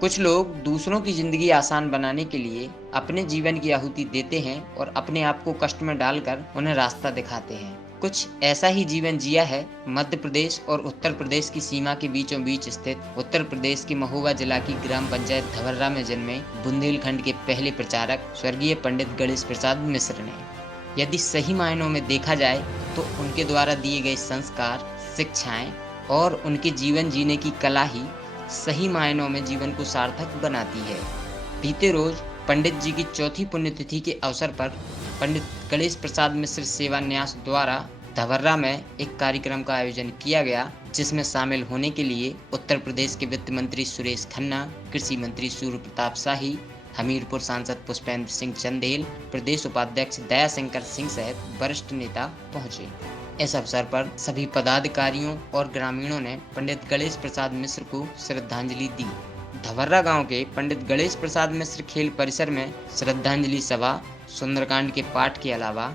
कुछ लोग दूसरों की जिंदगी आसान बनाने के लिए अपने जीवन की आहुति देते हैं और अपने आप को कष्ट में डालकर उन्हें रास्ता दिखाते हैं। कुछ ऐसा ही जीवन जिया है मध्य प्रदेश और उत्तर प्रदेश की सीमा के बीचों बीच स्थित उत्तर प्रदेश के महोबा जिला की ग्राम पंचायत धवर्रा में जन्मे बुंदेलखंड के पहले प्रचारक स्वर्गीय पंडित गणेश प्रसाद मिश्र ने। यदि सही मायनों में देखा जाए तो उनके द्वारा दिए गए संस्कार, शिक्षाएं और उनके जीवन जीने की कला ही सही मायनों में जीवन को सार्थक बनाती है। बीते रोज पंडित जी की चौथी पुण्यतिथि के अवसर पर पंडित गणेश प्रसाद मिश्र सेवा न्यास द्वारा धवर्रा में एक कार्यक्रम का आयोजन किया गया, जिसमें शामिल होने के लिए उत्तर प्रदेश के वित्त मंत्री सुरेश खन्ना, कृषि मंत्री सूर्य प्रताप शाही, हमीरपुर सांसद पुष्पेंद्र सिंह चंदेल, प्रदेश उपाध्यक्ष दयाशंकर सिंह सहित वरिष्ठ नेता पहुंचे। इस अवसर पर सभी पदाधिकारियों और ग्रामीणों ने पंडित गणेश प्रसाद मिश्र को श्रद्धांजलि दी। धवर्रा गांव के पंडित गणेश प्रसाद मिश्र खेल परिसर में श्रद्धांजलि सभा, सुंदरकांड के पाठ के अलावा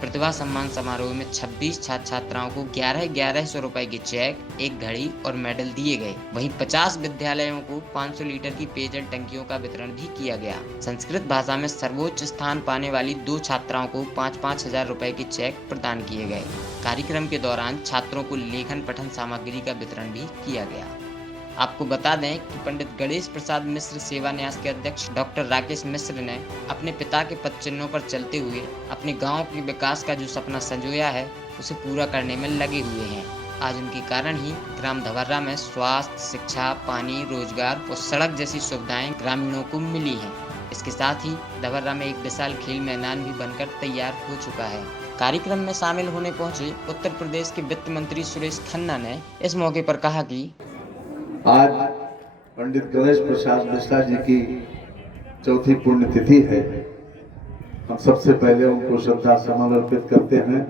प्रतिभा सम्मान समारोह में 26 छात्र छात्राओं को 11,1100 रुपए के चेक, एक घड़ी और मेडल दिए गए। वहीं 50 विद्यालयों को 500 लीटर की पेयजल टंकियों का वितरण भी किया गया। संस्कृत भाषा में सर्वोच्च स्थान पाने वाली 2 छात्राओं को 5-5 हजार रुपए के चेक प्रदान किए गए। कार्यक्रम के दौरान छात्रों को लेखन पठन सामग्री का वितरण भी किया गया। आपको बता दें कि पंडित गणेश प्रसाद मिश्र सेवा न्यास के अध्यक्ष डॉक्टर राकेश मिश्र ने अपने पिता के पद चिन्हों पर चलते हुए अपने गांव के विकास का जो सपना संजोया है उसे पूरा करने में लगे हुए हैं। आज उनके कारण ही ग्राम धवर्रा में स्वास्थ्य, शिक्षा, पानी, रोजगार और सड़क जैसी सुविधाएं ग्रामीणों को मिली हैं। इसके साथ ही धवर्रा में एक विशाल खेल मैदान भी बनकर तैयार हो चुका है। कार्यक्रम में शामिल होने पहुंचे उत्तर प्रदेश के वित्त मंत्री सुरेश खन्ना ने इस मौके पर कहा कि आज पंडित गणेश प्रसाद मिश्रा जी की चौथी पुण्यतिथि है। हम सबसे पहले उनको श्रद्धा सुमन अर्पित करते हैं,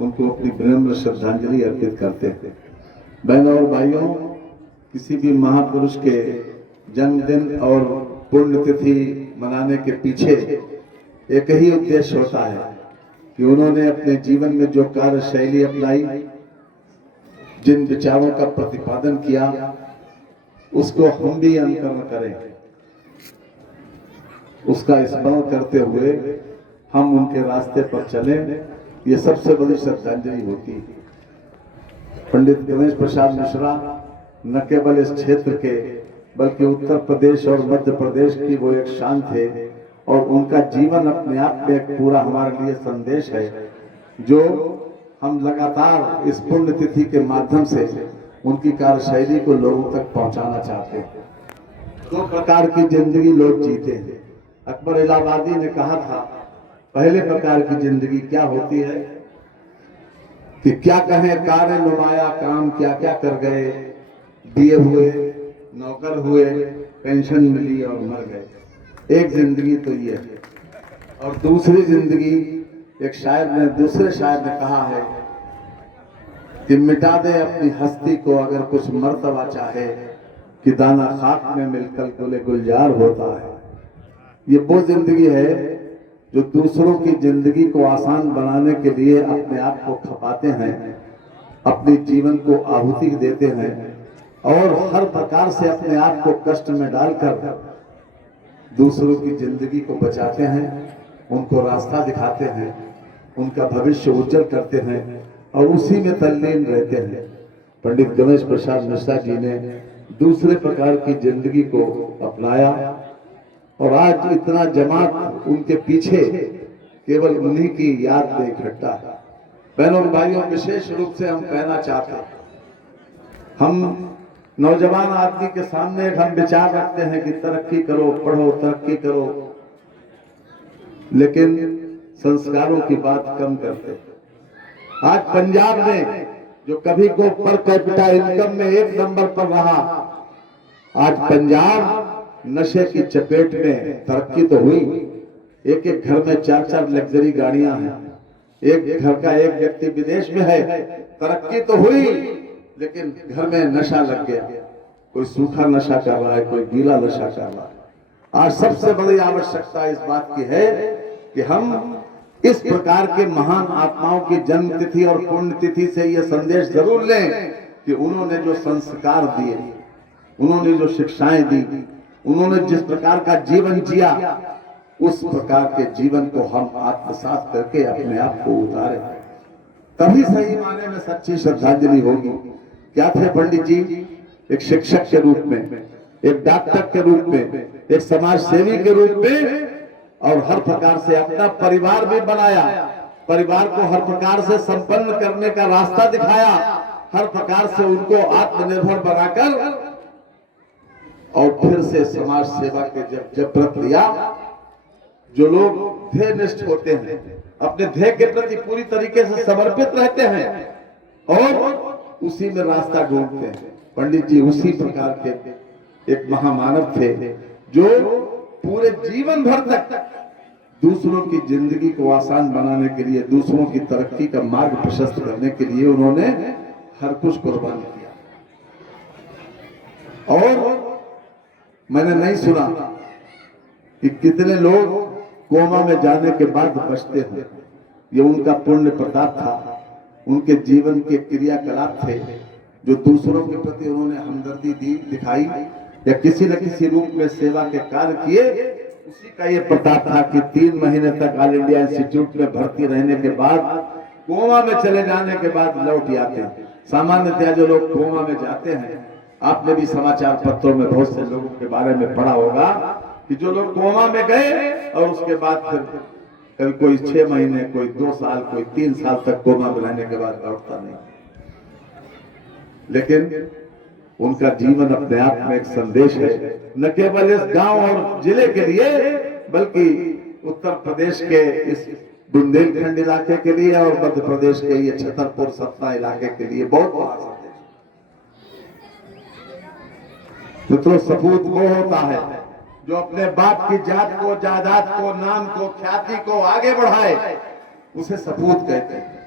उनको अपनी विनम्र श्रद्धांजलि अर्पित करते हैं। बहनों और भाइयों, किसी भी महापुरुष के जन्मदिन और पुण्यतिथि मनाने के पीछे एक ही उद्देश्य होता है कि उन्होंने अपने जीवन में जो कार्यशैली अपनाई, जिन विचारों का प्रतिपादन किया, उसको हम भी अनुकरण करें। उसका स्मरण करते हुए हम उनके रास्ते पर चलें, ये सबसे बड़ी श्रद्धांजलि होती है। पंडित गणेश प्रसाद मिश्रा न केवल इस क्षेत्र के बल्कि उत्तर प्रदेश और मध्य प्रदेश की वो एक शान थे और उनका जीवन अपने आप में एक पूरा हमारे लिए संदेश है, जो हम लगातार इस पुण्यतिथि के माध्यम से उनकी कार्यशैली को लोगों तक पहुंचाना चाहते हैं। 2 प्रकार की जिंदगी लोग जीते हैं। अकबर इलाहाबादी ने कहा था, पहले प्रकार की जिंदगी क्या होती है कि क्या कहें कार्य नुमाया काम क्या क्या कर गए, दिए हुए, नौकर हुए, पेंशन मिली और मर गए। एक जिंदगी तो ये है। और दूसरी जिंदगी, एक शायर ने, दूसरे शायर ने कहा है कि मिटा दे अपनी हस्ती को अगर कुछ मर्तबा चाहे, कि दाना खाक में मिलकर गुले गुलजार होता है। ये वो जिंदगी है जो दूसरों की जिंदगी को आसान बनाने के लिए अपने आप को खपाते हैं, अपने जीवन को आहुति देते हैं और हर प्रकार से अपने आप को कष्ट में डालकर दूसरों की जिंदगी को बचाते हैं, उनको रास्ता दिखाते हैं, उनका भविष्य उज्जवल करते हैं और उसी में तल्लीन रहते हैं। पंडित गणेश प्रसाद मिश्रा जी ने दूसरे प्रकार की जिंदगी को अपनाया और आज इतना जमात उनके पीछे केवल उन्हीं की याद में इकट्ठा है। बहनों और भाइयों, विशेष रूप से हम कहना चाहते हैं, हम नौजवान आदमी के सामने हम विचार रखते हैं कि तरक्की करो, पढ़ो, तरक्की करो, लेकिन संस्कारों की बात कम करते हैं। आज पंजाब में जो कभी को पर कैपिटा इनकम में 1 नंबर पर रहा, आज पंजाब नशे की चपेट में। तरक्की तो हुई, एक एक घर में 4-4 लग्जरी गाड़ियां हैं, एक घर का एक व्यक्ति विदेश में है। तरक्की तो हुई, लेकिन घर में नशा लग गया। कोई सूखा नशा कर रहा है, कोई गीला नशा कर रहा है। आज सबसे बड़ी आवश्यकता इस बात की है कि हम इस प्रकार के महान आत्माओं की जन्म तिथि और पुण्य तिथि से यह संदेश जरूर लें कि उन्होंने जो संस्कार दिए, उन्होंने जो शिक्षाएं दी, उन्होंने जिस प्रकार का जीवन जिया, उस प्रकार के जीवन को हम आत्मसात करके अपने आप को उतारे, तभी सही माने में सच्ची श्रद्धांजलि होगी। क्या थे पंडित जी? एक शिक्षक के रूप में, एक डॉक्टर के रूप में, एक समाज सेवी के रूप में, और हर प्रकार से अपना परिवार भी बनाया, परिवार को हर प्रकार से संपन्न करने का रास्ता दिखाया, हर प्रकार से उनको आत्मनिर्भर बनाकर, और फिर से समाज सेवा के जब व्रत लिया। जो लोग ध्येय निष्ठ होते हैं, अपने ध्येय के प्रति पूरी तरीके से समर्पित रहते हैं और उसी में रास्ता ढूंढते हैं। पंडित जी उसी प्रकार के एक महामानव थे, जो पूरे जीवन भर तक दूसरों की जिंदगी को आसान बनाने के लिए, दूसरों की तरक्की का मार्ग प्रशस्त करने के लिए उन्होंने हर कुछ कुर्बान किया। और मैंने नहीं सुना कि कितने लोग कोमा में जाने के बाद बचते हैं। ये उनका पुण्य प्रताप था, उनके जीवन के क्रियाकलाप थे, जो दूसरों के प्रति उन्होंने हमदर्दी दिखाई या किसी न किसी रूप में सेवा के कार्य किए। उसी का ये प्रताप था कि 3 महीने तक ऑल इंडिया इंस्टीट्यूट में भर्ती रहने के बाद, कोमा में चले जाने के बाद लौट आते हैं। सामान्यतः जो लोग कोमा में जाते हैं, आपने भी समाचार पत्रों में बहुत से लोगों के बारे में पढ़ा होगा कि जो लोग कोमा में गए और उसके बाद फिर कभी कोई 6 महीने, कोई 2 साल, कोई 3 साल तक कोमा में रहने के बाद लौटता नहीं। लेकिन उनका जीवन अपने आप में एक संदेश है, न केवल इस गांव और जिले के लिए, बल्कि उत्तर प्रदेश के इस बुंदेलखंड इलाके के लिए और मध्य प्रदेश के ये छतरपुर सतना इलाके के लिए बहुत बड़ा संदेश। मित्रों, सपूत वो होता है जो अपने बाप की जात को, जायदाद को, नाम को, ख्याति को आगे बढ़ाए, उसे सपूत कहते हैं।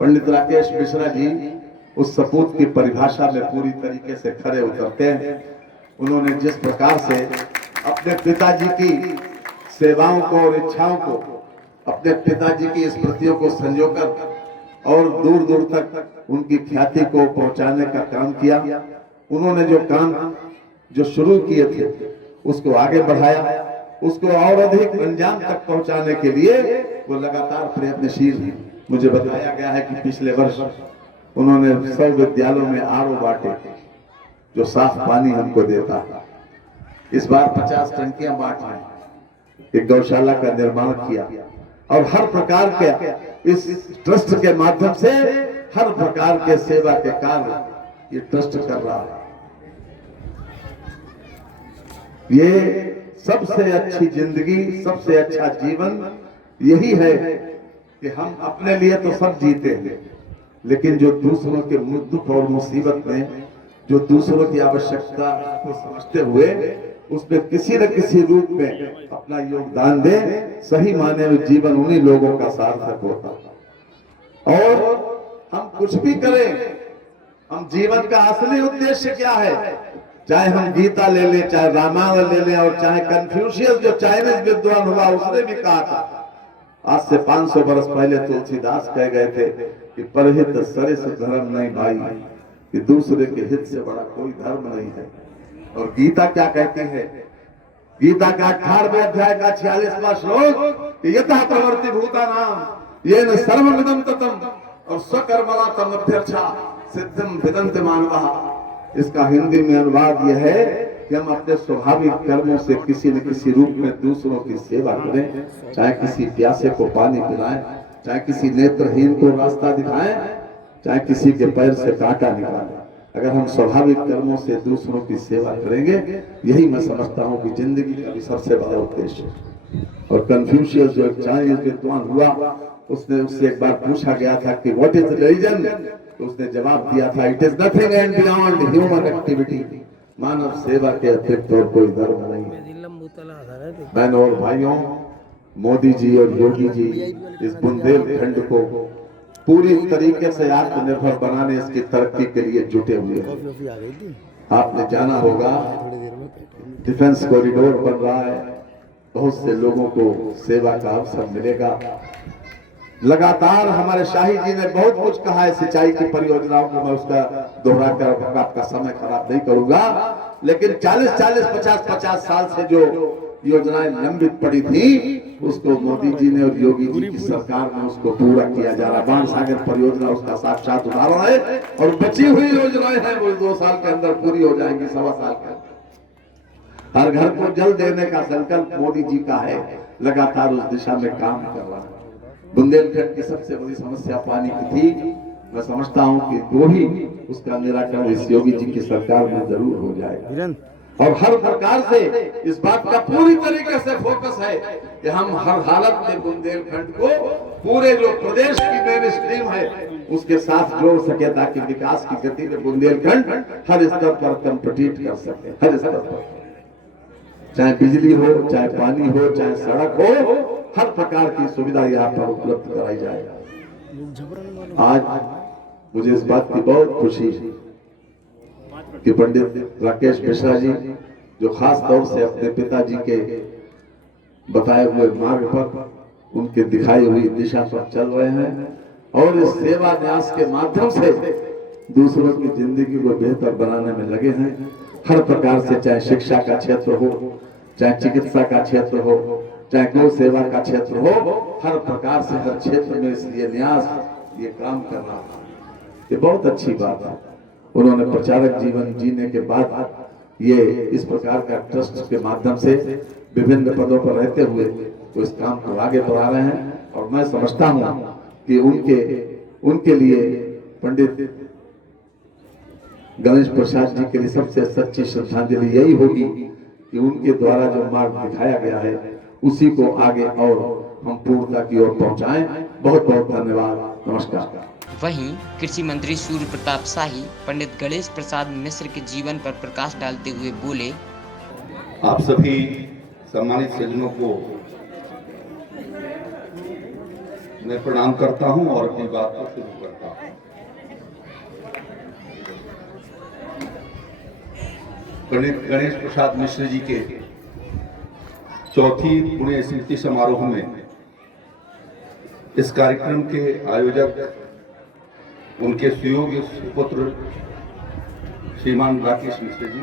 पंडित राकेश मिश्रा जी उस सपूत की परिभाषा में पूरी तरीके से खरे उतरते हैं। उन्होंने जिस प्रकार से अपने पिताजी की सेवाओं को और इच्छाओं को, अपने पिताजी की स्मृतियों को संजोकर और दूर दूर तक उनकी ख्याति को पहुंचाने का काम किया, उन्होंने जो काम जो शुरू किए थे उसको आगे बढ़ाया, उसको और अधिक अंजाम तक पहुंचाने के लिए वो लगातार प्रयत्नशील हैं। मुझे बताया गया है कि पिछले वर्ष उन्होंने सब विद्यालयों में आरओ बांटे, जो साफ पानी हमको देता। इस बार 50 टंकियां बांट रहे हैं, एक गौशाला का निर्माण किया, और हर प्रकार के इस ट्रस्ट के माध्यम से हर प्रकार के सेवा के कार्य ये ट्रस्ट कर रहा है। ये सबसे अच्छी जिंदगी, सबसे अच्छा जीवन यही है कि हम अपने लिए तो सब जीते हैं, लेकिन जो दूसरों के दुख और मुसीबत में, जो दूसरों की आवश्यकता को समझते हुए उसमें किसी न किसी रूप में अपना योगदान दे, सही माने में जीवन उन्हीं लोगों का सार्थक होता। और हम कुछ भी करें, हम जीवन का असली उद्देश्य क्या है, चाहे हम गीता ले लें, चाहे रामायण ले लें, और चाहे कन्फ्यूशियस जो चाइनीज विद्वान हुआ उसने भी कहा था, आज से 500 वर्ष पहले तुलसीदास कह गए थे कि परहित सरिस धर्म नहीं भाई, कि दूसरे के हित से बड़ा कोई धर्म नहीं है। और गीता क्या कहती है? गीता का 18वें अध्याय का 46वां श्लोक, यतः प्रवृत्ति भूतानां येन सर्वमिदं ततं और स्वकर्मणा तमभ्यर्चा सिद्धिं विदन्ति मानवः। इसका हिंदी में अनुवाद यह है कि हम अपने स्वाभाविक कर्मों से किसी न किसी रूप में दूसरों की सेवा करें, चाहे किसी प्यासे को पानी पिलाएं, चाहे किसी नेत्रहीन को रास्ता दिखाएं, चाहे किसी के पैर से कांटा निकालें। अगर हम स्वाभाविक कर्मों से दूसरों की सेवा करेंगे, यही मैं समझता हूँ कि जिंदगी का भी सबसे बड़ा उद्देश्य है। और कन्फ्यूशियस जो चाइनीज विद्वान हुआ, उससे एक बार पूछा गया था कि व्हाट इज रिलीजन, तो उसने जवाब दिया था, it is nothing and beyond human activity, मानव सेवा के अतिरिक्त और कोई धर्म नहीं है। बहनों और भाइयों, मोदी जी और योगी जी इस बुंदेलखंड को पूरी तरीके से आत्मनिर्भर बनाने, इसकी तरक्की के लिए जुटे हुए हैं। आपने जाना होगा डिफेंस कॉरिडोर बन रहा है, बहुत से लोगों को सेवा का अवसर मिलेगा। लगातार हमारे शाही जी ने बहुत कुछ कहा है सिंचाई की परियोजनाओं को, मैं उसका दोहरा कर आपका समय खराब नहीं करूंगा, लेकिन 40-40, 50-50 साल से जो योजनाएं लंबित पड़ी थी उसको मोदी जी ने और योगी जी की सरकार ने उसको पूरा किया जा रहा है। बाण सागर परियोजना उसका साक्षात उदाहरण है और बची हुई योजनाएं हैं वो 2 साल के अंदर पूरी हो जाएंगी, 1.25 साल के अंदर। हर घर को जल देने का संकल्प मोदी जी का है, लगातार उस दिशा में काम कर रहा है। बुंदेलखंड की सबसे बड़ी समस्या पानी की थी, मैं समझता हूं कि वो भी उसका निराकरण इस योगी जी की सरकार में जरूर हो जाएगा। और हर प्रकार से इस बात का पूरी तरीके से फोकस है कि हम हर हालत में बुंदेलखंड को पूरे जो प्रदेश की मेन स्ट्रीम है उसके साथ जोड़ सके, ताकि विकास की गति में बुंदेलखंड हर स्तर पर कम्पीट कर सके, हर स्तर पर, चाहे बिजली हो, चाहे पानी हो, चाहे सड़क हो, हर प्रकार की सुविधा यहाँ पर उपलब्ध कराई जाए। आज मुझे इस बात की बहुत खुशी है कि पंडित राकेश मिश्रा जी जो खास तौर से अपने पिताजी के बताए हुए मार्ग पर, उनके दिखाई हुई दिशा पर चल रहे हैं और इस सेवा न्यास के माध्यम से दूसरों की जिंदगी को बेहतर बनाने में लगे हैं। हर प्रकार से, चाहे शिक्षा का क्षेत्र हो, चाहे चिकित्सा का क्षेत्र हो, चाहे गौ सेवा का क्षेत्र हो, हर प्रकार से हर क्षेत्र में इसलिए न्यास ये काम कर रहा है। ये बहुत अच्छी बात है। उन्होंने प्रचारक जीवन जीने के बाद ये इस प्रकार का ट्रस्ट के माध्यम से विभिन्न पदों पर रहते हुए वो इस काम को आगे बढ़ा रहे हैं और मैं समझता हूं कि उनके लिए पंडित गणेश प्रसाद जी के लिए सबसे सच्ची श्रद्धांजलि यही होगी कि उनके द्वारा जो मार्ग दिखाया गया है उसी को आगे और हम पूर्णता की ओर पहुंचाएं। बहुत बहुत धन्यवाद, नमस्कार। वहीं कृषि मंत्री सूर्य प्रताप शाही पंडित गणेश प्रसाद मिश्र के जीवन पर प्रकाश डालते हुए बोले, आप सभी सम्मानित सज्जनों को मैं प्रणाम करता हूं और अपनी बात को शुरू करता हूं। पंडित गणेश प्रसाद मिश्र जी के चौथी पुण्य स्मृति समारोह में इस कार्यक्रम के आयोजक उनके सुयोग्य सुपुत्र श्रीमान राकेश मिश्र जी,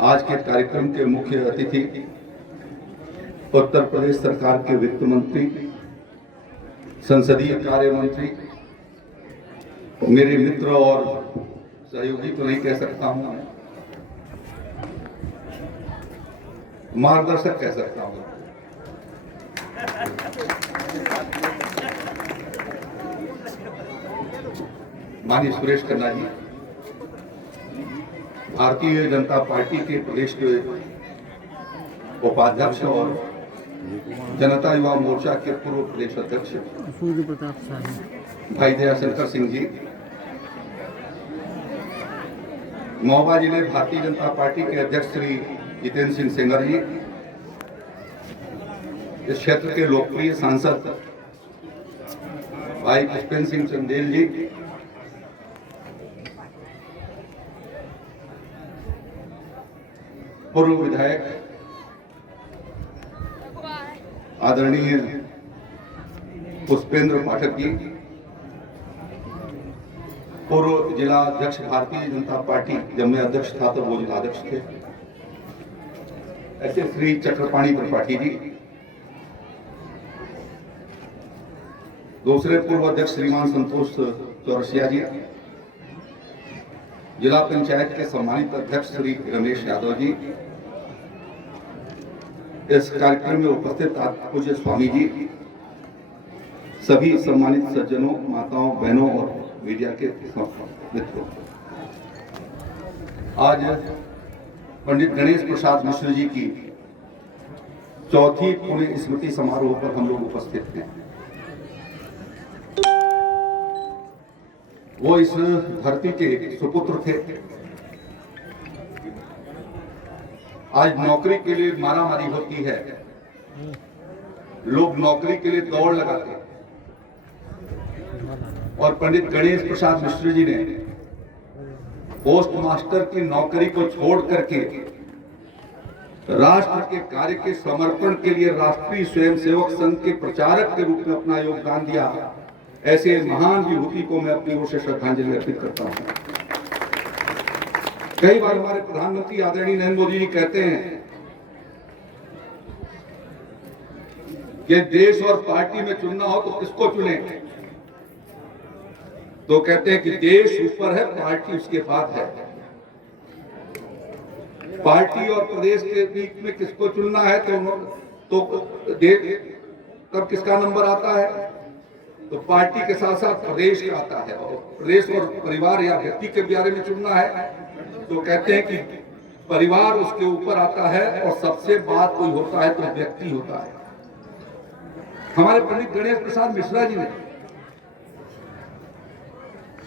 आज के कार्यक्रम के मुख्य अतिथि उत्तर प्रदेश सरकार के वित्त मंत्री, संसदीय कार्य मंत्री, मेरे मित्र और सहयोगी तो नहीं कह सकता हूं, मार्गदर्शक कह सकता हूं, माननीय सुरेश खन्ना जी, भारतीय जनता पार्टी के प्रदेश के उपाध्यक्ष और जनता युवा मोर्चा के पूर्व प्रदेश अध्यक्ष सूर्य प्रताप शाही भाई दयाशंकर सिंह जी, महोबा जिले भारतीय जनता पार्टी के अध्यक्ष श्री जितेंद्र सिंह सेंगर जी, इस क्षेत्र के लोकप्रिय सांसद भाई पुष्पेंद्र सिंह चंदेल जी, पूर्व विधायक आदरणीय पुष्पेंद्र पाठक जी, पूर्व जिला अध्यक्ष भारतीय जनता पार्टी, जब मैं अध्यक्ष था तो वो जिला अध्यक्ष थे, ऐसे श्री चक्रपाणी त्रिपाठी जी, दूसरे पूर्व अध्यक्ष श्रीमान संतोष चौरसिया जी, जिला पंचायत के सम्मानित अध्यक्ष श्री रमेश यादव जी, इस कार्यक्रम में उपस्थित पूज्य स्वामी जी, सभी सम्मानित सज्जनों, माताओं, बहनों और मीडिया के मित्रों, आज पंडित गणेश प्रसाद मिश्र जी की चौथी पुण्य स्मृति समारोह पर हम लोग उपस्थित हैं। वो इस धरती के सुपुत्र थे। आज नौकरी के लिए मारामारी होती है, लोग नौकरी के लिए दौड़ लगाते हैं और पंडित गणेश प्रसाद मिश्र जी ने पोस्ट मास्टर की नौकरी को छोड़ करके राष्ट्र के कार्य के समर्पण के लिए राष्ट्रीय स्वयंसेवक संघ के प्रचारक के रूप में अपना योगदान दिया। ऐसे महान विभूति को मैं अपनी ओर से श्रद्धांजलि अर्पित करता हूं। कई बार हमारे प्रधानमंत्री आदरणीय नरेंद्र मोदी जी कहते हैं कि देश और पार्टी में चुनना हो तो किसको चुने, तो कहते हैं कि देश ऊपर है, पार्टी उसके बाद है। पार्टी और प्रदेश के बीच में किसको चुनना है तो तब किसका नंबर आता है, तो पार्टी के साथ साथ प्रदेश का आता है। और प्रदेश और परिवार या व्यक्ति के बारे में चुनना है तो कहते हैं कि परिवार उसके ऊपर आता है और सबसे बात कोई होता है तो व्यक्ति होता है। हमारे पंडित गणेश प्रसाद मिश्रा जी ने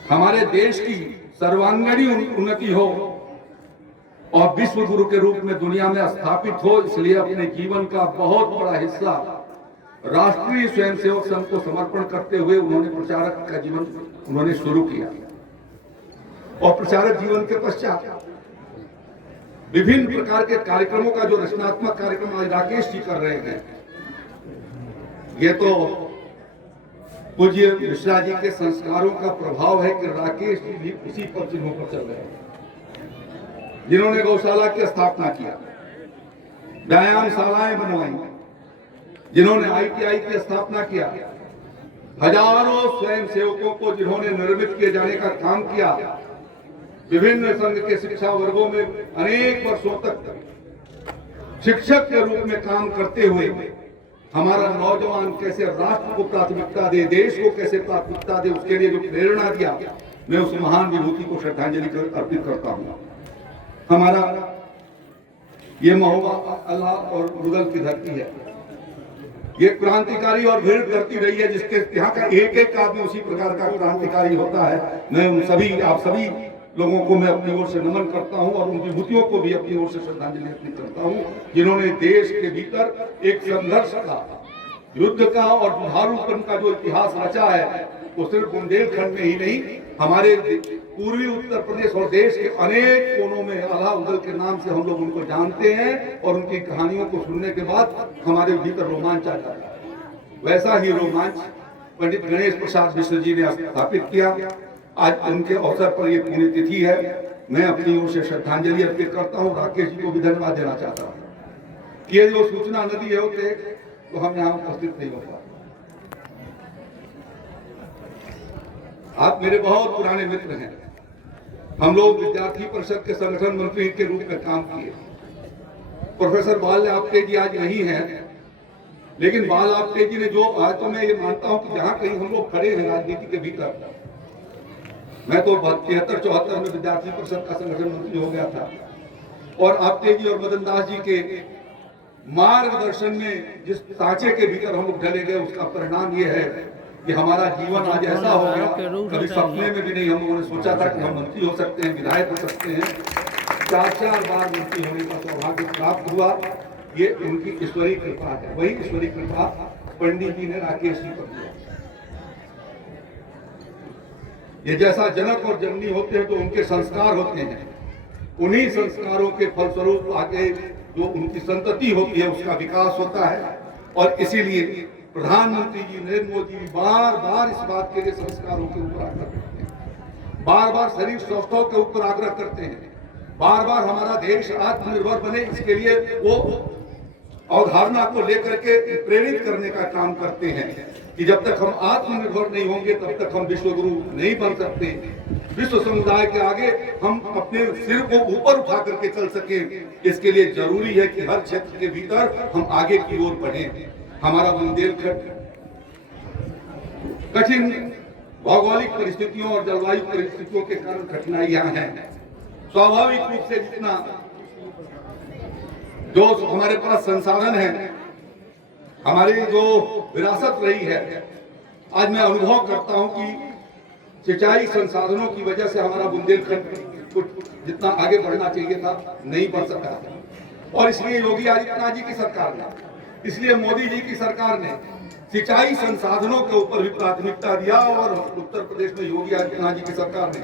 हमारे देश की सर्वांगीण उन्नति हो और विश्व गुरु के रूप में दुनिया में स्थापित हो, इसलिए अपने जीवन का बहुत बड़ा हिस्सा राष्ट्रीय स्वयंसेवक संघ को समर्पण करते हुए उन्होंने प्रचारक का जीवन उन्होंने शुरू किया। और प्रचारक जीवन के पश्चात विभिन्न प्रकार के कार्यक्रमों का जो रचनात्मक कार्यक्रम आज राकेश जी कर रहे हैं, ये तो पूज्य मिश्रा जी के संस्कारों का प्रभाव है कि राकेश जी भी उसी पर चिन्हों पर चल रहे हैं, जिन्होंने गौशाला की स्थापना किया, व्यायामशालाएं बनवाई, जिन्होंने ITI की स्थापना किया, हजारों स्वयं सेवकों को जिन्होंने निर्मित किए जाने का काम किया, विभिन्न संघ के शिक्षा वर्गों में अनेक वर्षों तक शिक्षक के रूप में काम करते हुए हमारा नौजवान कैसे राष्ट्र को प्राथमिकता दे, देश को कैसे प्राथमिकता दे, उसके लिए जो प्रेरणा दिया, मैं उस महान विभूति को श्रद्धांजलि अर्पित करता हूँ। हमारा ये महोबा अल्लाह और मुगल की धरती है, ये क्रांतिकारी और भीड़ करती रही है, जिसके यहाँ का एक एक आदमी उसी प्रकार का क्रांतिकारी होता है। मैं उन सभी आप सभी लोगों को मैं अपनी ओर से नमन करता हूं और उन विभूतियों को भी अपनी ओर से श्रद्धांजलि अर्पित करता हूं, जिन्होंने देश के भीतर एक संघर्ष का, युद्ध का और जुझारूपन का जो इतिहास रचा है, वो सिर्फ बुंदेलखंड में ही नहीं, हमारे पूर्वी उत्तर प्रदेश और देश के अनेक कोनों में आला उदल के नाम से हम लोग उनको जानते हैं और उनकी कहानियों को सुनने के बाद हमारे भीतर रोमांच आ जाता है। वैसा ही रोमांच पंडित गणेश प्रसाद मिश्र जी ने स्थापित किया। आज उनके अवसर पर ये पुण्यतिथि है, मैं अपनी ओर से श्रद्धांजलि अर्पित करता हूँ। राकेश जी को भी धन्यवाद देना चाहता हूँ कि ये जो सूचना न दिए होते तो हम यहाँ उपस्थित नहीं हो पाते। आप मेरे बहुत पुराने मित्र हैं, हम लोग विद्यार्थी परिषद के संगठन मंत्री के रूप में काम किए। प्रोफेसर बाल आपटे जी आज नहीं है, लेकिन बाल आपटे जी ने जो, आज तो मैं ये मानता हूँ कि जहाँ कहीं हम लोग खड़े हैं राजनीति के भीतर, मैं तो 73-74 में विद्यार्थी परिषद का संगठन मंत्री हो गया था, और आपटे जी और मदन दास जी के मार्गदर्शन में जिस सांचे के भीतर हम लोग ढले गए, उसका परिणाम ये है कि हमारा जीवन आज ऐसा हो गया, कभी सपने में भी नहीं हम लोगों ने सोचा था कि हम मंत्री हो सकते हैं, विधायक हो सकते हैं। 4-4 बार मंत्री होने का सौभाग्य प्राप्त हुआ, ये उनकी ईश्वरीय कृपा है। वही ईश्वरीय कृपा पंडित जी ने राकेश जी पर दिया। ये जैसा जनक और जननी होते हैं तो उनके संस्कार होते हैं, उन्हीं संस्कारों के फलस्वरूप आगे जो उनकी संतति होती है उसका विकास होता है। और इसीलिए प्रधानमंत्री जी नरेंद्र मोदी जी बार बार इस बात के लिए संस्कारों के ऊपर आग्रह करते हैं, बार बार शरीर स्वस्थों के ऊपर आग्रह करते हैं, बार बार हमारा देश आत्मनिर्भर बने, इसके लिए वो अवधारणा को लेकर के प्रेरित करने का काम करते हैं कि जब तक हम आत्मनिर्भर नहीं होंगे तब तक हम विश्व गुरु नहीं बन सकते। विश्व समुदाय के आगे हम अपने सिर को ऊपर उठा करके चल सके, इसके लिए जरूरी है कि हर क्षेत्र के भीतर हम आगे की ओर बढ़ें। हमारा बुंदेलखंड कठिन भौगोलिक परिस्थितियों और जलवायु परिस्थितियों के कारण कठिनाइयां हैं। स्वाभाविक रूप से जितना जो हमारे पास संसाधन है, हमारी जो विरासत रही है, आज मैं अनुभव करता हूं कि सिंचाई संसाधनों की वजह से हमारा बुंदेलखंड कुछ जितना आगे बढ़ना चाहिए था नहीं बढ़ सका। और इसलिए योगी आदित्यनाथ जी की सरकार ने, इसलिए मोदी जी की सरकार ने सिंचाई संसाधनों के ऊपर भी प्राथमिकता दिया। और उत्तर प्रदेश में योगी आदित्यनाथ जी की सरकार ने,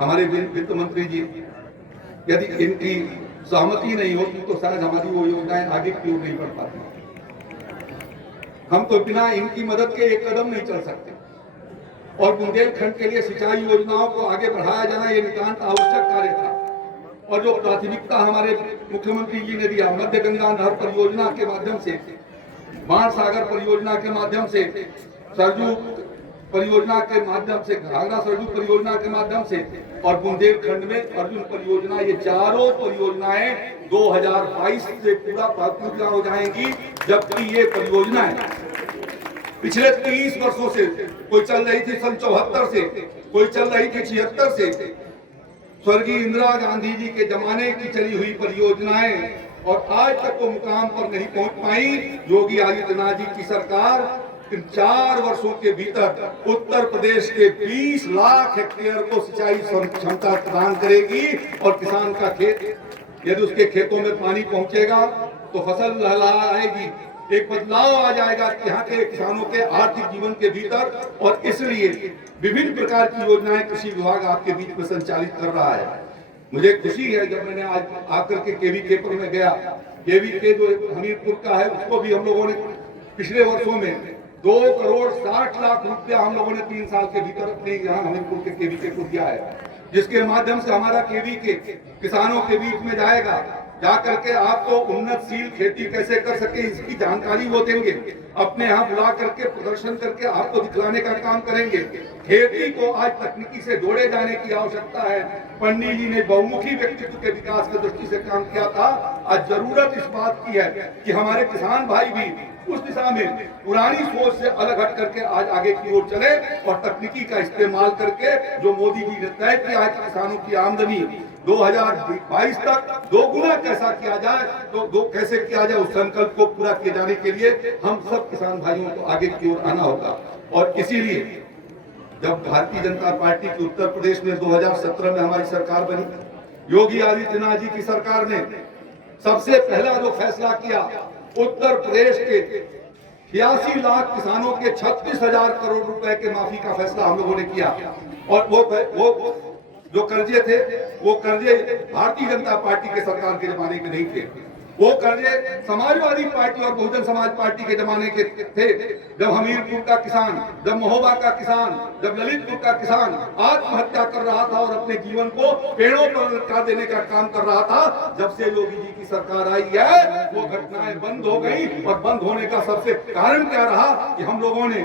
हमारे वित्त मंत्री जी, यदि इनकी सहमति नहीं होती तो शायद हमारी वो योजनाएं आगे की ओर नहीं बढ़ पाती। हम तो बिना इनकी मदद के एक कदम नहीं चल सकते। और बुंदेलखंड के लिए सिंचाई योजनाओं को आगे बढ़ाया जाना ये नितांत आवश्यक कार्य था। और जो प्राथमिकता हमारे मुख्यमंत्री जी ने दिया, मध्य गंगा नहर परियोजना के माध्यम से, बाण सागर परियोजना के माध्यम से, सरजू परियोजना के माध्यम से, घाघरा सरजू परियोजना के माध्यम से और बुंदेलखंड में अर्जुन परियोजना, ये चारों परियोजनाएं 2022 से पूरा हो जाएंगी। जबकि ये परियोजनाएं पिछले 30 वर्षों से, कोई चल रही थी सन 74 से, कोई चल रही थी 76 से, स्वर्गीय इंदिरा गांधी जी के जमाने की चली हुई परियोजनाएं, और आज तक वो मुकाम पर नहीं पहुंच पाई। योगी आदित्यनाथ जी की सरकार इन 4 वर्षों के भीतर उत्तर प्रदेश के 20 लाख हेक्टेयर को सिंचाई क्षमता प्रदान करेगी। और किसान का खेत, यदि उसके खेतों में पानी पहुंचेगा तो फसल लहलहाएगी, एक बदलाव आ जाएगा यहाँ के किसानों के आर्थिक जीवन के भीतर। और इसलिए विभिन्न प्रकार की योजनाएं कृषि विभाग आपके बीच में संचालित कर रहा है। मुझे खुशी है जब मैंने आज आकर के केवीके पर में गया, केवीके जो हमीरपुर का है उसको भी हम लोगों ने पिछले वर्षों में 2 करोड़ 60 लाख रुपया हम लोगों ने 3 साल के भीतर अपने यहाँ हमीरपुर के केवीके को दिया है, जिसके माध्यम से हमारा केवीके किसानों के बीच में जाएगा, जा करके आपको उन्नतशील खेती कैसे कर सके इसकी जानकारी वो देंगे, अपने यहाँ बुला करके प्रदर्शन करके आपको दिखलाने का काम करेंगे। खेती को आज तकनीकी से जोड़े जाने की आवश्यकता है। पंडित जी ने बहुमुखी व्यक्तित्व के विकास की दृष्टि से काम किया था। आज जरूरत इस बात की है कि हमारे किसान भाई भी उस दिशा में पुरानी सोच से अलग हट करके आज आगे की ओर चले और तकनीकी का इस्तेमाल करके जो मोदी जी ने तय किया है कि किसानों की आमदनी 2022 तक 2 गुना कैसा किया जाए, तो कैसे किया जाए, उस संकल्प को पूरा किए जाने के लिए हम सब किसान भाइयों को आगे की ओर आना होगा। और इसीलिए जब भारतीय जनता पार्टी की उत्तर प्रदेश में 2017 में हमारी सरकार बनी, योगी आदित्यनाथ जी की सरकार ने सबसे पहला जो फैसला किया, उत्तर प्रदेश के 86 लाख किसानों के 36,000 करोड़ रुपए के माफी का फैसला हम लोगों ने किया। और वो जो कर्जे थे, वो कर्जे भारतीय जनता पार्टी के सरकार के जमाने के नहीं थे, वो कर्जे समाजवादी पार्टी और बहुजन समाज पार्टी के जमाने के थे। जब हमीरपुर का किसान, जब महोबा का किसान, जब ललितपुर का किसान आत्महत्या कर रहा था और अपने जीवन को पेड़ों पर लटका देने का काम कर रहा था, जब से योगी जी की सरकार आई है वो घटनाएं बंद हो गई। और बंद होने का सबसे कारण क्या रहा कि हम लोगों ने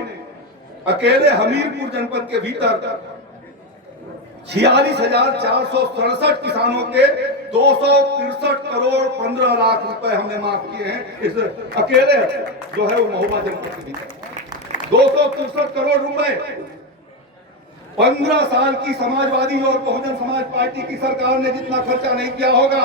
अकेले हमीरपुर जनपद के भीतर 46,467 किसानों के 263 करोड़ 15 लाख रुपए हमने माफ किए हैं। इस अकेले जो है वो महोबा जनपद के भीतर 263 करोड़ रुपए 15 साल की समाजवादी और बहुजन समाज पार्टी की सरकार ने जितना खर्चा नहीं किया होगा,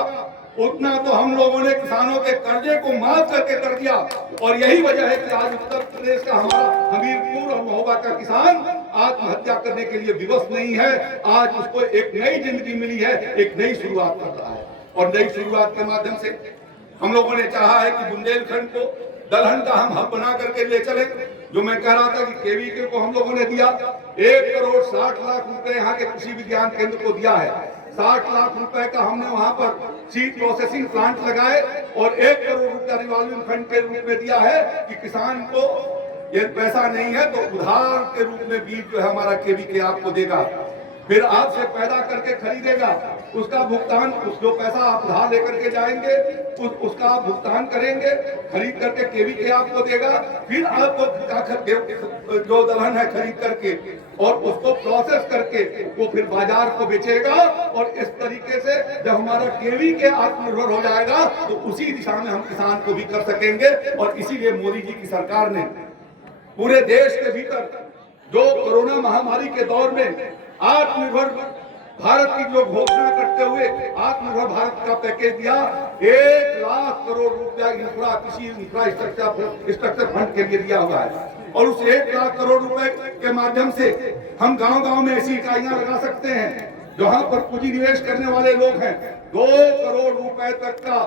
उतना तो हम लोगों ने किसानों के कर्जे को माफ करके कर दिया। और यही वजह है कि आज उत्तर प्रदेश का हमारा हमीरपुर और महोबा का किसान आत्महत्या करने के लिए विवश नहीं है। आज उसको एक नई जिंदगी मिली है, एक नई शुरुआत कर रहा है। और नई शुरुआत के माध्यम से हम लोगों ने चाहा है कि बुंदेलखंड को दलहन का हम हब बना करके ले चले। जो मैं कह रहा था कि केवीके को हम लोगों ने दिया 1 करोड़ 60 लाख रुपए यहाँ के कृषि विज्ञान केंद्र को दिया है। 60 लाख रुपए का हमने वहां पर सीड प्रोसेसिंग प्लांट लगाए और 1 करोड़ रुपया रिवॉल्विंग फंड के रूप में दिया है कि किसान को ये पैसा नहीं है तो उधार के रूप में बीज जो है हमारा केवीके आपको देगा, फिर आपसे पैदा करके खरीदेगा, उसका भुगतान, जो पैसा आप उधार लेकर के जाएंगे उसका आप भुगतान करेंगे, खरीद करके केवीके आपको देगा, फिर आपको जो दलहन है खरीद करके और उसको प्रोसेस करके वो फिर बाजार को बेचेगा। और इस तरीके से जब हमारा केवीके आत्मनिर्भर हो जाएगा तो उसी दिशा में हम किसान को भी कर सकेंगे। और इसीलिए मोदी जी की सरकार ने पूरे देश के भीतर जो कोरोना महामारी के दौर में आत्मनिर्भर भारत की जो घोषणा करते हुए आत्मनिर्भर भारत का पैकेज दिया, 1 लाख करोड़ रुपया कृषि इंफ्रास्ट्रक्चर फंड के लिए दिया हुआ है। और उस 1 लाख करोड़ रुपए के माध्यम से हम गांव-गांव में ऐसी इकाइयां लगा सकते हैं जहां पर पूंजी निवेश करने वाले लोग हैं। 2 करोड़ रुपए तक का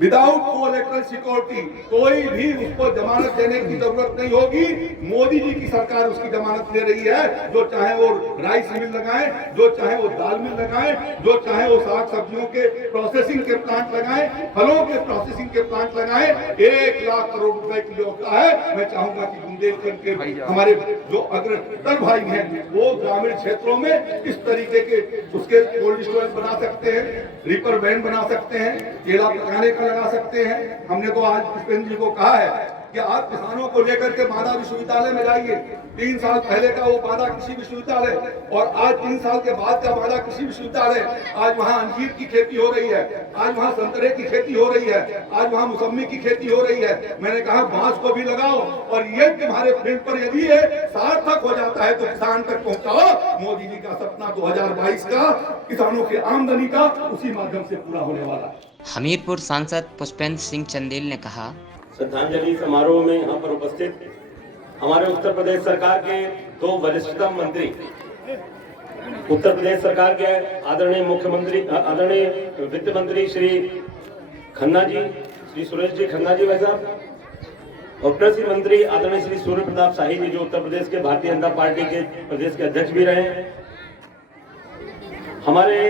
विदाउट कोलेटरल सिक्योरिटी, कोई भी उसको जमानत देने की जरूरत नहीं होगी। मोदी जी की सरकार उसकी जमानत दे रही है। जो चाहे वो राइस मिल लगाए, जो चाहे वो दाल मिल लगाए, जो चाहे वो साग सब्जियों के प्रोसेसिंग के प्लांट लगाए, फलों के प्रोसेसिंग के प्लांट लगाए। 1 लाख करोड़ रुपए की व्यवस्था है। मैं चाहूंगा कि बुंदेलखंड के हमारे जो अग्रतर भाई हैं वो ग्रामीण क्षेत्रों में इस तरीके के उसके कोल्ड स्टोरेज बना सकते हैं, रीपर वैन बना सकते हैं, केला पकाने का लगा सकते हैं। हमने तो आज पुष्पेंद्र जी को कहा है कि आप किसानों को लेकर के बांदा विश्वविद्यालय में जाइए। 3 साल पहले का वो बांदा कृषि विश्वविद्यालय और आज 3 साल के बाद का बांदा कृषि विश्वविद्यालय, आज वहाँ अंजीर की खेती हो रही है, आज वहाँ संतरे की खेती हो रही है, आज वहाँ मौसमी की खेती हो रही है। मैंने कहा बांस को भी लगाओ और ये तुम्हारे फील्ड पर यदि ये सार्थक हो जाता है तो किसान तक पहुँचाओ। मोदी जी का सपना 2022 का किसानों की आमदनी का उसी माध्यम से पूरा होने वाला है। हमीरपुर सांसद पुष्पेंद्र सिंह चंदेल ने कहा, श्रद्धांजलि समारोह में यहाँ पर उपस्थित हमारे उत्तर प्रदेश सरकार के 2 वरिष्ठतम मंत्री, उत्तर प्रदेश सरकार के आदरणीय मुख्यमंत्री, आदरणीय वित्त मंत्री श्री खन्ना जी, श्री सुरेश जी खन्ना जी भाई साहब, और कृषि मंत्री आदरणीय श्री सूर्य प्रताप शाही जी, जो उत्तर प्रदेश के भारतीय जनता पार्टी के प्रदेश के अध्यक्ष भी रहे हैं, हमारे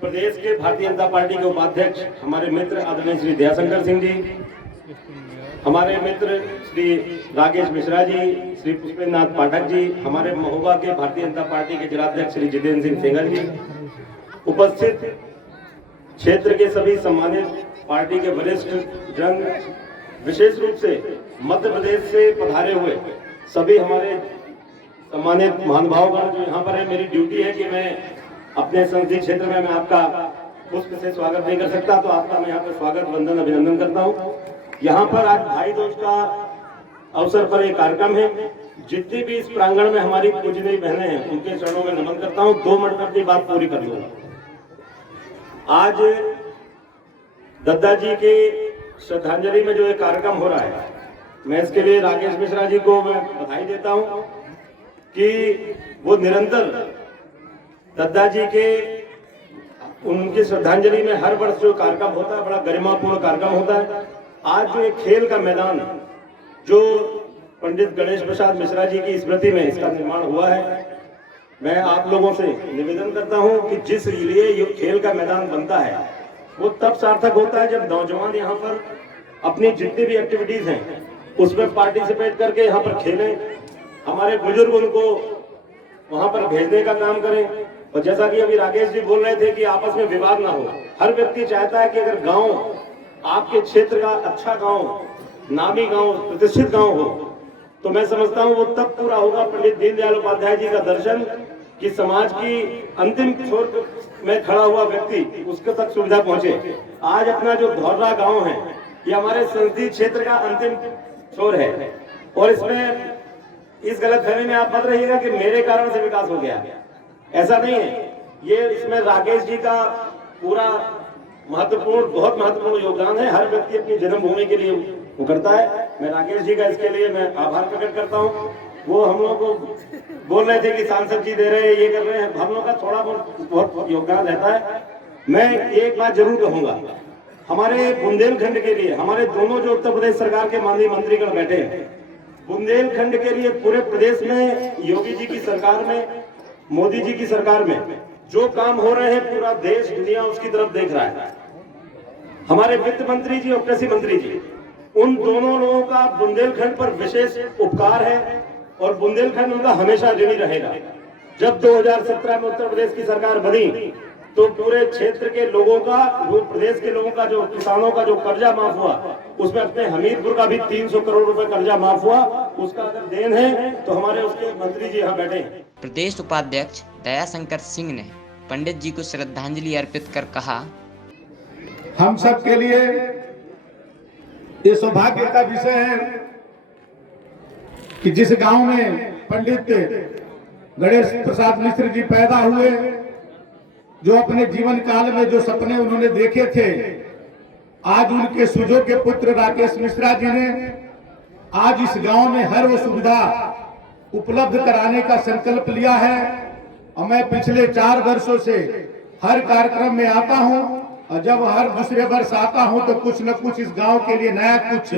प्रदेश के भारतीय जनता पार्टी के उपाध्यक्ष हमारे मित्र आदरणीय श्री दयाशंकर सिंह जी, हमारे मित्र श्री राकेश मिश्रा जी, श्री पुष्पेंद्र नाथ पाठक जी, हमारे महोबा के भारतीय जनता पार्टी के जिलाध्यक्ष श्री जितेंद्र सिंह सेंगर जी, उपस्थित क्षेत्र के सभी सम्मानित पार्टी के वरिष्ठ जन, विशेष रूप से मध्य प्रदेश से पधारे हुए सभी हमारे सम्मानित महानुभावगण जो यहाँ पर है। मेरी ड्यूटी है कि मैं अपने संसदीय क्षेत्र में मैं आपका पुष्प से स्वागत नहीं कर सकता, तो आपका मैं यहाँ पर स्वागत वंदन अभिनंदन करता हूँ। यहाँ पर आज भाई दूज का अवसर पर एक कार्यक्रम है। जितनी भी इस प्रांगण में हमारी पूजनीय बहनें हैं उनके चरणों में नमन करता हूँ। 2 मिनट में अपनी बात पूरी कर लूंगा। आज दद्दा जी के श्रद्धांजलि में जो एक कार्यक्रम हो रहा है, मैं इसके लिए राकेश मिश्रा जी को मैं बधाई देता हूँ कि वो निरंतर दद्दा जी के उनकी श्रद्धांजलि में हर वर्ष जो कार्यक्रम होता है बड़ा गरिमापूर्ण कार्यक्रम होता है। आज जो एक खेल का मैदान जो पंडित गणेश प्रसाद मिश्रा जी की स्मृति में इसका निर्माण हुआ है, मैं आप लोगों से निवेदन करता हूं कि जिस लिए ये खेल का मैदान बनता है वो तब सार्थक होता है जब नौजवान यहाँ पर अपनी जितनी भी एक्टिविटीज हैं उसमें पार्टिसिपेट करके यहाँ पर खेलें, हमारे बुजुर्ग उनको वहां पर भेजने का काम करें। और जैसा कि अभी राकेश जी बोल रहे थे कि आपस में विवाद ना हो, हर व्यक्ति चाहता है कि अगर गांव आपके क्षेत्र का अच्छा गांव, नामी गांव, प्रतिष्ठित गांव हो, तो मैं समझता हूं वो तब पूरा होगा पंडित दीनदयाल उपाध्याय जी का दर्शन कि समाज की अंतिम छोर में खड़ा हुआ व्यक्ति उसके तक सुविधा पहुंचे। आज अपना जो धौर्रा गांव है ये हमारे संसदीय क्षेत्र का अंतिम छोर है और इसमें इस गलतफहमी में आप मत रहिएगा कि मेरे कारण से विकास हो गया, ऐसा नहीं है। ये इसमें राकेश जी का पूरा बहुत महत्वपूर्ण योगदान है। हर व्यक्ति अपनी जन्मभूमि के लिए वो करता है। मैं राकेश जी का इसके लिए मैं आभार प्रकट करता हूँ। वो हम लोगों को बोल रहे थे कि सांसद जी दे रहे हैं, ये कर रहे हैं, हम लोग का थोड़ा बहुत योगदान रहता है। मैं एक बात जरूर कहूंगा, हमारे बुंदेलखंड के लिए हमारे दोनों जो उत्तर प्रदेश सरकार के माननीय मंत्रीगण बैठे हैं, बुंदेलखंड के लिए पूरे प्रदेश में योगी जी की सरकार में, मोदी जी की सरकार में जो काम हो रहे हैं पूरा देश दुनिया उसकी तरफ देख रहा है। हमारे वित्त मंत्री जी और कृषि मंत्री जी, उन दोनों लोगों का बुंदेलखंड पर विशेष उपकार है और बुंदेलखंड उनका हमेशा ऋणी रहेगा। जब 2017 में उत्तर प्रदेश की सरकार बनी तो पूरे क्षेत्र के लोगों का, प्रदेश के लोगों का, जो किसानों का जो कर्जा माफ हुआ उसमें अपने हमीरपुर का भी 300 करोड़ रुपए कर्जा माफ हुआ, उसका अगर देन है तो हमारे उसके मंत्री जी यहाँ बैठे हैं। प्रदेश उपाध्यक्ष दयाशंकर सिंह ने पंडित जी को श्रद्धांजलि अर्पित कर कहा, हम सब के लिए ये सौभाग्य का विषय है कि जिस गांव में पंडित गणेश प्रसाद मिश्र जी पैदा हुए, जो अपने जीवन काल में जो सपने उन्होंने देखे थे, आज उनके सुजोग्य पुत्र राकेश मिश्रा जी ने आज इस गांव में हर वो सुविधा उपलब्ध कराने का संकल्प लिया है। और मैं पिछले 4 वर्षों से हर कार्यक्रम में आता हूं और जब हर दूसरे वर्ष आता हूं तो कुछ न कुछ इस गांव के लिए नया कुछ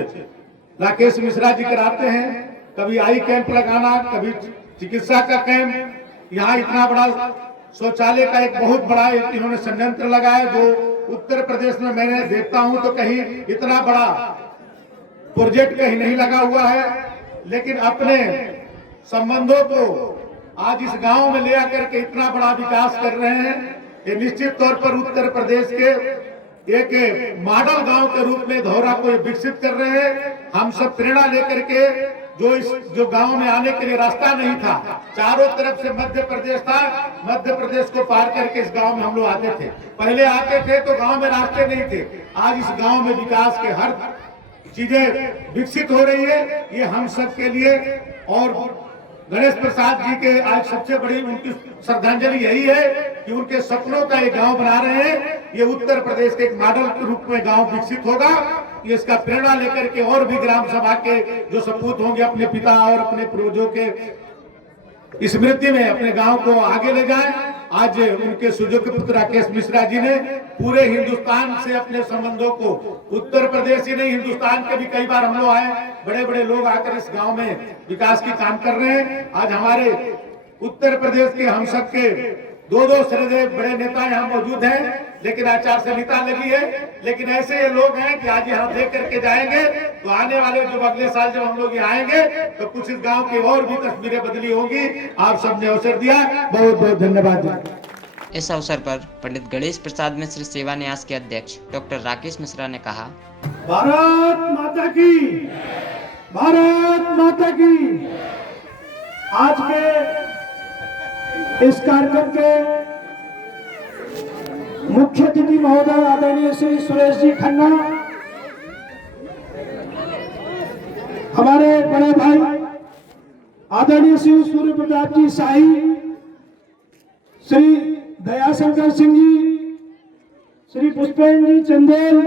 राकेश मिश्रा जी कराते हैं। कभी आई कैंप लगाना, कभी चिकित्सा का कैंप, यहाँ इतना बड़ा शौचालय का एक बहुत बड़ा इन्होंने संयंत्र लगाया जो उत्तर प्रदेश में मैंने देखता हूं तो कहीं इतना बड़ा प्रोजेक्ट कहीं नहीं लगा हुआ है। लेकिन अपने संबंधों को आज इस गांव में ले आकर के इतना बड़ा विकास कर रहे हैं। ये निश्चित तौर पर उत्तर प्रदेश के एक मॉडल गांव के रूप में धौरा को विकसित कर रहे हैं। हम सब प्रेरणा लेकर के जो गांव में आने के लिए रास्ता नहीं था, चारों तरफ से मध्य प्रदेश था, मध्य प्रदेश को पार करके इस गांव में हम लोग आते थे। पहले आते थे तो गांव में रास्ते नहीं थे। आज इस गांव में विकास के हर चीजें विकसित हो रही है। ये हम सब के लिए और गणेश प्रसाद जी के आज सबसे बड़ी उनकी श्रद्धांजलि यही है कि उनके सपनों का एक गांव बना रहे हैं। ये उत्तर प्रदेश के एक मॉडल के रूप में गांव विकसित होगा। ये इसका प्रेरणा लेकर के और भी ग्राम सभा के जो सपूत होंगे अपने पिता और अपने पूर्वजों के स्मृति में अपने गांव को आगे ले जाएं। आज उनके सुजोग्य पुत्र राकेश मिश्रा जी ने पूरे हिंदुस्तान से अपने संबंधों को, उत्तर प्रदेश ही नहीं हिंदुस्तान के भी कई बार हम लोग आए, बड़े बड़े लोग आकर इस गांव में विकास की काम कर रहे हैं। आज हमारे उत्तर प्रदेश के हम सब के दो श्रद्धेय बड़े नेता यहाँ मौजूद हैं, लेकिन आचार संहिता लगी है। लेकिन ऐसे ये लोग हैं कि आज यहाँ देख करके जाएंगे तो आने वाले जो अगले साल जब हम लोग यहाँ आएंगे तो कुछ इस गांव की और भी तस्वीरें बदली होंगी। आप सबने अवसर दिया, बहुत बहुत धन्यवाद। इस अवसर पर पंडित गणेश प्रसाद मिश्र सेवा न्यास के अध्यक्ष डॉक्टर राकेश मिश्रा ने कहा, भारत माता की, भारत माता की। आज के इस कार्यक्रम के मुख्य अतिथि महोदय आदरणीय श्री सुरेश जी खन्ना, हमारे बड़े भाई आदरणीय श्री सूर्य प्रताप जी शाही, श्री दयाशंकर सिंह जी, श्री पुष्पेंद्र जी चंदेल,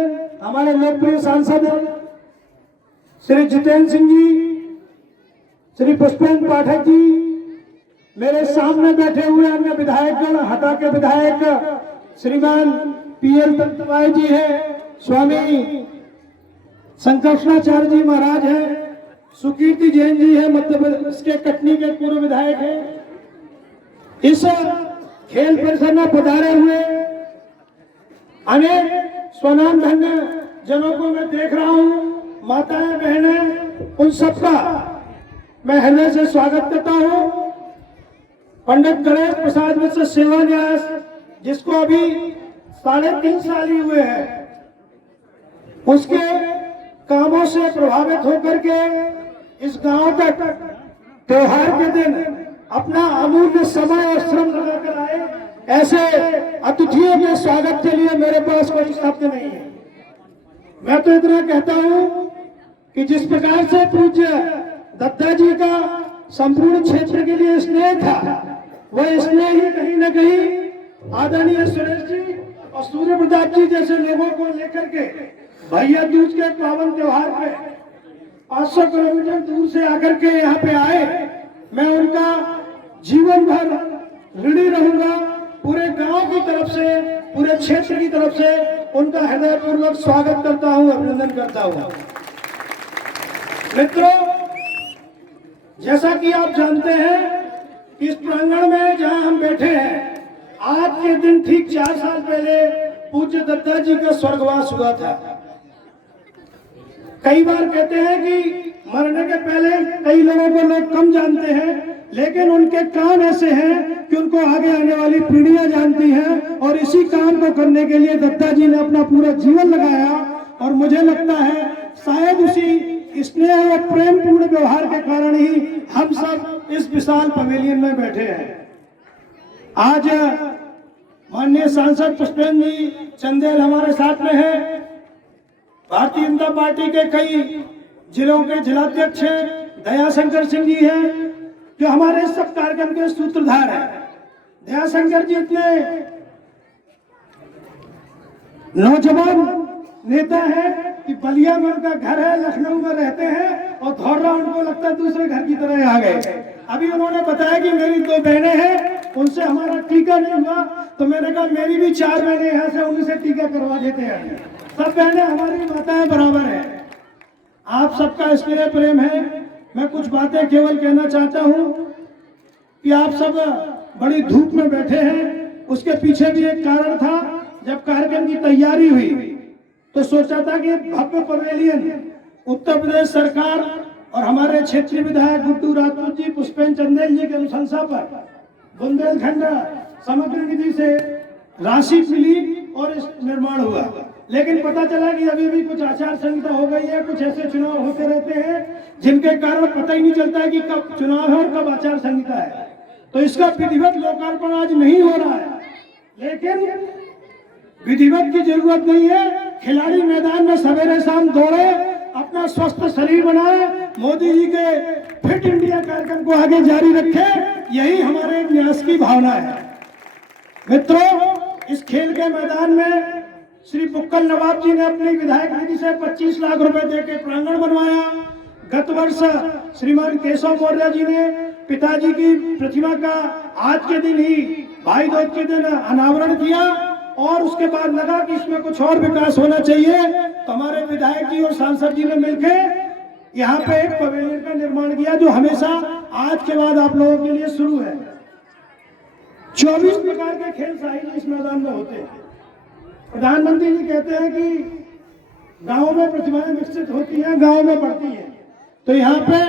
हमारे लोकप्रिय सांसद श्री जितेंद्र सिंह जी, श्री पुष्पेंद्र पाठक जी, मेरे सामने बैठे हुए अन्य विधायकगण, हटा के विधायक श्रीमान पीएल दत्तवाई जी है, स्वामी संकर्षणाचार्य जी महाराज है, सुकीर्ति जैन जी है, मध्य प्रदेश के कटनी के पूर्व विधायक है। इस खेल परिसर में पधारे हुए अनेक स्वनाम धन्य जनों को मैं देख रहा हूँ, माताएं बहनें, उन सबका मैं हृदय से स्वागत करता हूँ। पंडित गणेश प्रसाद मिश्र सेवा न्यास, जिसको अभी 3.5 साल ही हुए हैं, उसके कामों से प्रभावित होकर के इस गांव तक त्योहार के दिन अपना अमूल्य समय और श्रम लगाकर आए। ऐसे अतिथियों के स्वागत के लिए मेरे पास कोई शब्द नहीं है। मैं तो इतना कहता हूं कि जिस प्रकार से पूज्य दत्ता जी का संपूर्ण क्षेत्र के लिए स्नेह था, वह स्नेह ही कहीं न कहीं आदरणीय सुरेश जी और सूर्य प्रताप जी जैसे लोगों को लेकर के भैया दूज के पावन त्योहार पे 500 किलोमीटर दूर से आकर के यहाँ पे आए। मैं उनका जीवन भर ऋणी रहूंगा। पूरे गांव की तरफ से, पूरे क्षेत्र की तरफ से उनका हृदयपूर्वक स्वागत करता हूं, अभिनंदन करता हूं। मित्रों, जैसा कि आप जानते हैं, इस प्रांगण में जहां हम बैठे हैं, आज के दिन ठीक 4 साल पहले पूज्य दत्ता जी का स्वर्गवास हुआ था। कई बार कहते हैं कि मरने के पहले कई लोगों को लोग कम जानते हैं, लेकिन उनके काम ऐसे हैं कि उनको आगे आने वाली पीढ़ियां जानती हैं, और इसी काम को करने के लिए दत्ता जी ने अपना पूरा जीवन लगाया। और मुझे लगता है शायद उसी स्नेह और प्रेम पूर्ण व्यवहार के कारण ही हम सब इस विशाल पवेलियन में बैठे हैं। आज माननीय सांसद पुष्पेंद्र जी चंदेल हमारे साथ में है। भारतीय जनता पार्टी के कई जिलों के जिलाध्यक्ष हैं, दयाशंकर सिंह जी हैं, जो हमारे सब कार्यक्रम के सूत्रधार हैं। दयाशंकर जी इतने नौजवान नेता है कि बलिया में उनका घर है, लखनऊ में रहते हैं, और धौरा उनको लगता है दूसरे घर की तरह आ गए। अभी उन्होंने बताया कि मेरी 2 बहनें हैं, उनसे हमारा टीका नहीं हुआ, तो मैंने कहा मेरी भी 4 बहनें यहाँ से, उनसे टीका करवा देते हैं। सब बहनें हमारी माताएं बराबर है। आप सबका स्नेह प्रेम है। मैं कुछ बातें केवल कहना चाहता हूँ कि आप सब बड़ी धूप में बैठे हैं। उसके पीछे भी एक कारण था। जब कार्यक्रम की तैयारी हुई तो सोचा था कि भव्य पवेलियन उत्तर प्रदेश सरकार और हमारे क्षेत्रीय विधायक गुड्डू राजपूत जी, पुष्पेंद्र चंदेल जी के अनुशंसा पर बुंदेलखंड समग्र निधि से राशि मिली और इस निर्माण हुआ। लेकिन पता चला कि अभी भी कुछ आचार संहिता हो गई है, कुछ ऐसे चुनाव होते रहते हैं जिनके कारण पता ही नहीं चलता है कि कब चुनाव है और कब आचार संहिता है। तो इसका विधिवत लोकार्पण आज नहीं हो रहा है, लेकिन विधिवत की जरूरत नहीं है। खिलाड़ी मैदान में सवेरे शाम दौड़े, अपना स्वस्थ शरीर बनाए, मोदी जी के फिट इंडिया कार्यक्रम को आगे जारी रखे, यही हमारे न्यास की भावना है। मित्रों, इस खेल के मैदान में श्री बुक्कल नवाब जी ने अपनी विधायक निधि से 25 लाख रुपए देकर प्रांगण बनवाया। गत वर्ष श्रीमान केशव मौर्य जी ने पिताजी की प्रतिमा का आज के दिन ही भाई दूज के दिन अनावरण किया और उसके बाद लगा कि इसमें कुछ और विकास होना चाहिए, तो हमारे विधायक जी और सांसद जी ने मिलकर यहाँ पे एक पवेलियन का निर्माण किया, जो हमेशा आज के बाद आप लोगों के लिए शुरू है। 24 प्रकार के खेल साहित्य इस मैदान में होते हैं। प्रधानमंत्री जी कहते हैं कि गांवों में प्रतिभाएं विकसित होती हैं, गांवों में बढ़ती हैं। तो यहाँ पे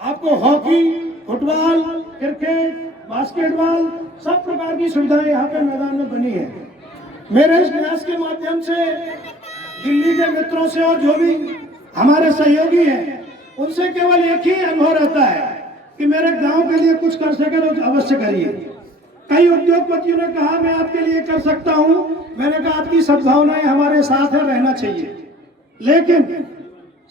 आपको हॉकी, फुटबॉल, क्रिकेट, बास्केटबॉल, सब प्रकार की सुविधाएं यहाँ पे मैदान में बनी है। मेरे इस प्रयास के माध्यम से दिल्ली के मित्रों से और जो भी हमारे सहयोगी हैं, उनसे केवल एक ही अनुभव रहता है कि मेरे गांव के लिए कुछ कर सके तो अवश्य करिए। कई उद्योगपतियों ने कहा मैं आपके लिए कर सकता हूं, मैंने कहा आपकी सद्भावनाएं हमारे साथ है, रहना चाहिए। लेकिन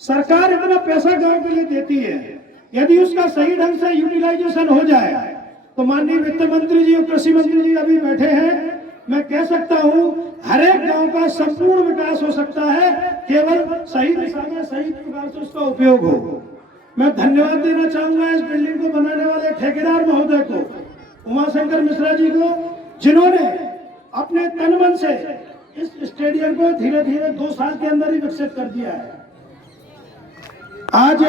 सरकार इतना पैसा गांव के लिए देती है, यदि उसका सही ढंग से यूटिलाइजेशन हो जाए तो माननीय वित्त मंत्री जी और कृषि मंत्री जी अभी बैठे हैं, मैं कह सकता हूं हर एक गांव का संपूर्ण विकास हो सकता है, केवल सही दिशा में सही प्रकार से उसका उपयोग हो। मैं धन्यवाद देना चाहूंगा इस बिल्डिंग को बनाने वाले ठेकेदार महोदय को, उमाशंकर मिश्रा जी को, जिन्होंने अपने तन मन से इस स्टेडियम को धीरे धीरे 2 साल के अंदर ही विकसित कर दिया है। आज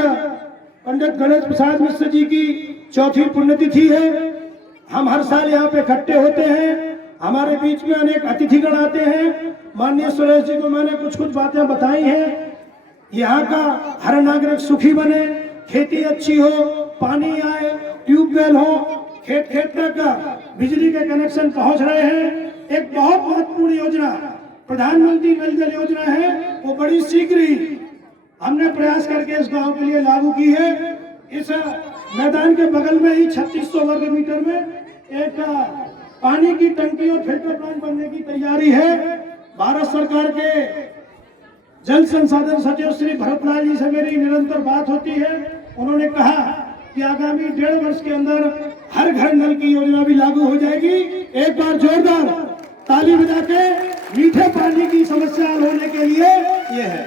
पंडित गणेश प्रसाद मिश्र जी की 4थी पुण्यतिथि है। हम हर साल यहाँ पे इकट्ठे होते हैं, हमारे बीच में अनेक अतिथिगण आते हैं। माननीय सुरेश जी को मैंने कुछ बातें बताई हैं। यहाँ का हर नागरिक सुखी बने, खेती अच्छी हो, पानी आए, ट्यूबवेल हो, खेत खेत तक बिजली के कनेक्शन पहुंच रहे हैं। एक बहुत महत्वपूर्ण योजना प्रधानमंत्री नल जल योजना है, वो बड़ी शीघ्र ही हमने प्रयास करके इस गांव के लिए लागू की है। इस मैदान के बगल में ही 3600 वर्ग मीटर में एक पानी की टंकी और फिल्टर प्लांट बनने की तैयारी है। भारत सरकार के जल संसाधन सचिव श्री भरतलाल जी से मेरी निरंतर बात होती है। उन्होंने कहा कि आगामी 1.5 वर्ष के अंदर हर घर नल की योजना भी लागू हो जाएगी। एक बार जोरदार ताली बजा के मीठे पानी की समस्या होने के लिए ये है।